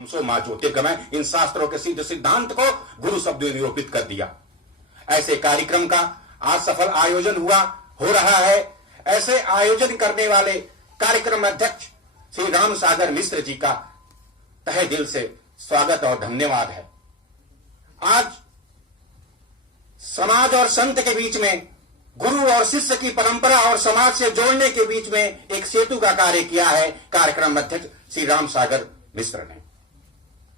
सो मां ज्योतिर्गमय इन शास्त्रों के सिद्ध सिद्धांत को गुरु शब्द में निरूपित कर दिया। ऐसे कार्यक्रम का आज सफल आयोजन हो रहा है। ऐसे आयोजन करने वाले कार्यक्रम अध्यक्ष श्री राम सागर मिश्र जी का तहे दिल से स्वागत और धन्यवाद है। आज समाज और संत के बीच में, गुरु और शिष्य की परंपरा और समाज से जोड़ने के बीच में एक सेतु का कार्य किया है कार्यक्रम अध्यक्ष श्री राम सागर मिश्र ने।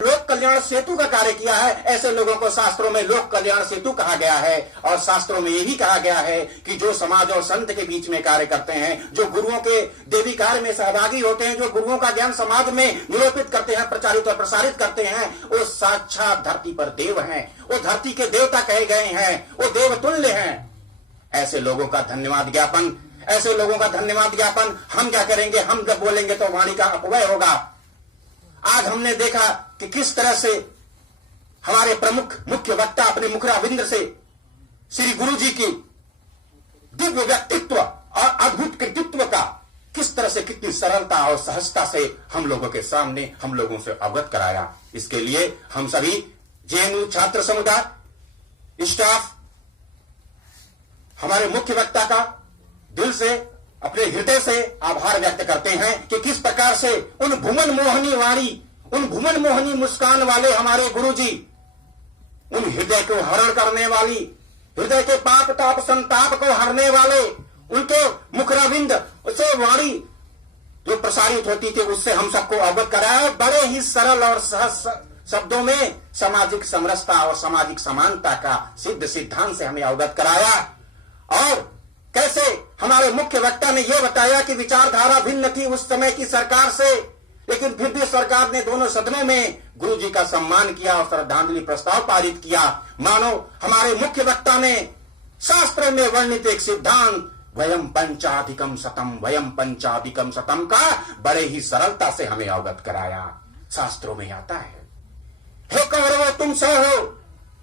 लोक कल्याण सेतु का कार्य किया है। ऐसे लोगों को शास्त्रों में लोक कल्याण सेतु कहा गया है और शास्त्रों में यही कहा गया है कि जो समाज और संत के बीच में कार्य करते हैं, जो गुरुओं के देवी कार्य में सहभागी होते हैं, जो गुरुओं का ज्ञान समाज में निरूपित करते हैं, प्रचारित और प्रसारित करते हैं, वो साक्षात धरती पर देव हैं। वो धरती के देवता कहे गए हैं, वो देव तुल्य हैं। ऐसे लोगों का धन्यवाद ज्ञापन, ऐसे लोगों का धन्यवाद ज्ञापन हम क्या करेंगे? हम जब बोलेंगे तो वाणी का अपव्यय होगा। आज हमने देखा कि किस तरह से हमारे प्रमुख मुख्य वक्ता अपने मुखराविंद से श्री गुरु जी की दिव्य व्यक्तित्व और अद्भुत कृतित्व का किस तरह से, कितनी सरलता और सहजता से हम लोगों के सामने, हम लोगों से अवगत कराया। इसके लिए हम सभी जेएनयू छात्र समुदाय, स्टाफ, हमारे मुख्य वक्ता का दिल से, अपने हृदय से आभार व्यक्त करते हैं कि किस प्रकार से उन भुवन मोहनी वाणी, उन भुवन मोहनी मुस्कान वाले हमारे गुरुजी, उन हृदय को हरण करने वाली, हृदय के पाप ताप संताप को हरने वाले उनके मुखराविंद से वाणी जो प्रसारित होती थी, उससे हम सबको अवगत कराया। बड़े ही सरल और सहज शब्दों में सामाजिक समरसता और सामाजिक समानता का सिद्ध सिद्धांत से हमें अवगत कराया। और कैसे हमारे मुख्य वक्ता ने यह बताया कि विचारधारा भिन्न थी उस समय की सरकार से, लेकिन फिर भी सरकार ने दोनों सदनों में गुरु जी का सम्मान किया और श्रद्धांजलि प्रस्ताव पारित किया। मानो हमारे मुख्य वक्ता ने शास्त्र में वर्णित एक सिद्धांत वयम पंचाधिकम शतम, वयम पंचाधिकम शतम का बड़े ही सरलता से हमें अवगत कराया। शास्त्रों में आता है, हे कौरवों तुम 100 हो,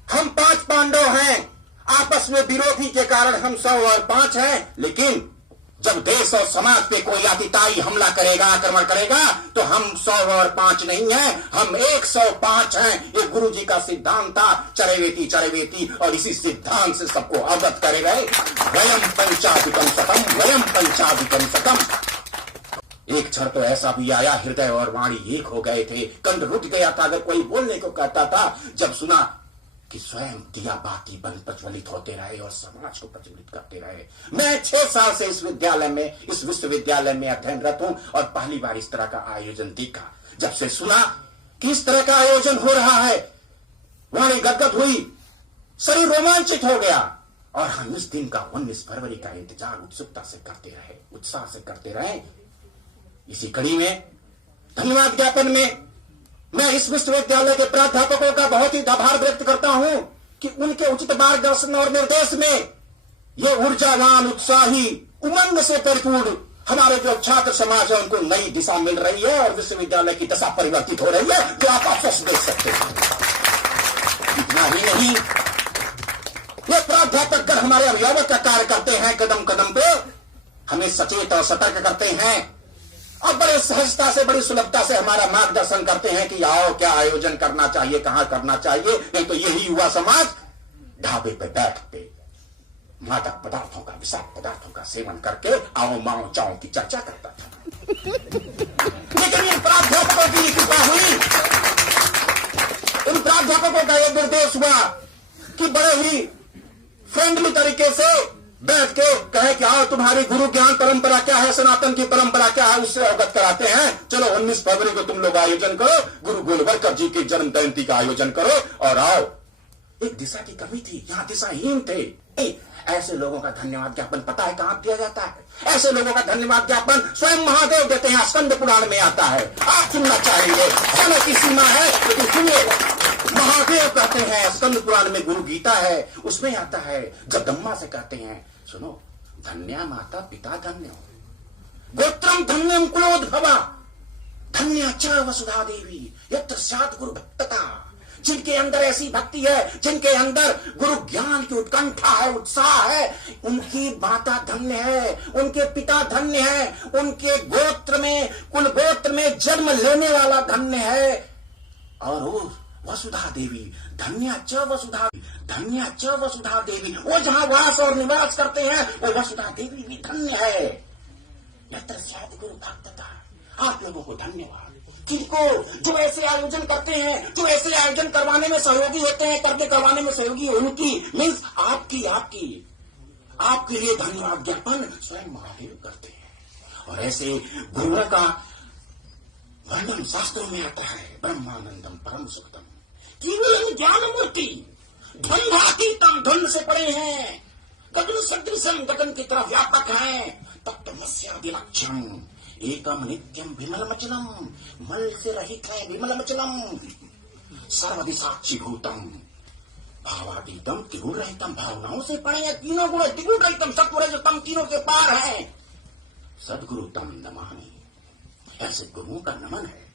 हम 5 पांडव हैं। आपस में विरोधी के कारण हम 100 और 5 हैं, लेकिन जब देश और समाज पे कोई आतिताई हमला करेगा, आक्रमण करेगा, तो हम 100 और 5 नहीं हैं, हम 105 हैं। ये गुरु जी का सिद्धांत था, चरैवेति चरैवेति, और इसी सिद्धांत से सबको अवगत करे गए। वयम पंचाधिकम शतम, वयम पंचाधिकम शतम। एक क्षण तो ऐसा भी आया, हृदय और वाणी एक हो गए थे। कंठ रुक गया था अगर कोई बोलने को कहता था, जब सुना कि स्वयं दिया बाती बन प्रज्वलित होते रहे और समाज को प्रज्वलित करते रहे। मैं 6 साल से इस विद्यालय में, इस विश्वविद्यालय में अध्ययनरत हूं और पहली बार इस तरह का आयोजन देखा। जब से सुना कि इस तरह का आयोजन हो रहा है, वाणी गदगद हुई, शरीर रोमांचित हो गया और हम इस दिन का 19 फरवरी का इंतजार उत्सुकता से करते रहे, उत्साह से करते रहे। इसी कड़ी में धन्यवाद ज्ञापन में मैं इस विश्वविद्यालय के प्राध्यापकों का बहुत ही आभार व्यक्त करता हूं कि उनके उचित मार्गदर्शन और निर्देश में ये ऊर्जावान, उत्साही, उमंग से परिपूर्ण हमारे जो छात्र समाज है उनको नई दिशा मिल रही है और विश्वविद्यालय की दशा परिवर्तित हो रही है, जो आप अवश्य देख सकते हैं। इतना ही नहीं, ये प्राध्यापकगण हमारे अभिभावक का कार्य करते हैं, कदम कदम पे हमें सचेत और सतर्क करते हैं और बड़े सहजता से, बड़ी सुलभता से हमारा मार्गदर्शन करते हैं कि आओ क्या आयोजन करना चाहिए, कहां करना चाहिए। नहीं तो यही युवा समाज ढाबे पे बैठ के मादक पदार्थों का, विषाक्त पदार्थों का सेवन करके आओ माओ चाओ की चर्चा करता था। लेकिन इन प्राध्यापकों की कृपा हुई, इन प्राध्यापकों का यह निर्देश हुआ कि बड़े ही फ्रेंडली तरीके से बैठ के कहे कि आओ तुम्हारी गुरु ज्ञान परंपरा क्या है, सनातन की परंपरा क्या है, उससे अवगत कराते हैं। चलो 19 फरवरी को तुम लोग आयोजन करो, गुरु गोलवलकर जी की जन्म जयंती का आयोजन करो और आओ। एक दिशा की कमी थी, यहां दिशाहीन थे। ऐसे लोगों का धन्यवाद ज्ञापन पता है कहां दिया जाता है? ऐसे लोगों का धन्यवाद ज्ञापन स्वयं महादेव देते हैं, स्कंद पुराण में आता है। आप सुनना चाहेंगे, समय की सीमा है लेकिन सुनिए। महादेव कहते हैं, स्कंद पुराण में गुरु गीता है, उसमें आता है। जगदम्बा से कहते हैं, सुनो, धन्या माता पिता धन्य हो, गोत्रम धन्यम कुलोद्भवा, धन्या च वसुधा देवी यत्र स्यात् गुरु भक्तता। जिनके अंदर ऐसी भक्ति है, जिनके अंदर गुरु ज्ञान की उत्कंठा है, उत्साह है, उनकी माता धन्य है, उनके पिता धन्य है, उनके गोत्र में, कुल गोत्र में जन्म लेने वाला धन्य है। और वो वसुधा देवी धन्या च वसुधा देवी, वो जहां वास और निवास करते हैं वो वसुधा देवी भी धन्य है। यत्र स्यात् गुरु भक्तता। आप लोगों को धन्यवाद, किनको जो ऐसे आयोजन करते हैं, जो ऐसे आयोजन करवाने में सहयोगी होते हैं, करवाने में सहयोगी उनकी मीन्स आपके लिए धन्यवाद ज्ञापन स्वयं महादेव करते हैं। और ऐसे गुरुओं का वर्णन शास्त्रों में आता है, ब्रह्मानंदम परम सुखतम केवल ज्ञान मूर्ति धन्वातीतम, धन से पड़े हैं, गगन सदृशम, गगन की तरह व्यापक हैं, तत्वमस्यादिलक्ष्यम एकम नित्यम विमलमचलम, मल से रहित है विमलमचलम, सर्वदिशाक्षी भूतम भावातीतम त्रिगुण रहितम, भावनाओं से पड़े हैं, तीनों गुण त्रिगुण रहितम, सत्व रजतम तीनों के पार है। सदगुरु तम नमामि, ऐसे गुरुओं का नमन है।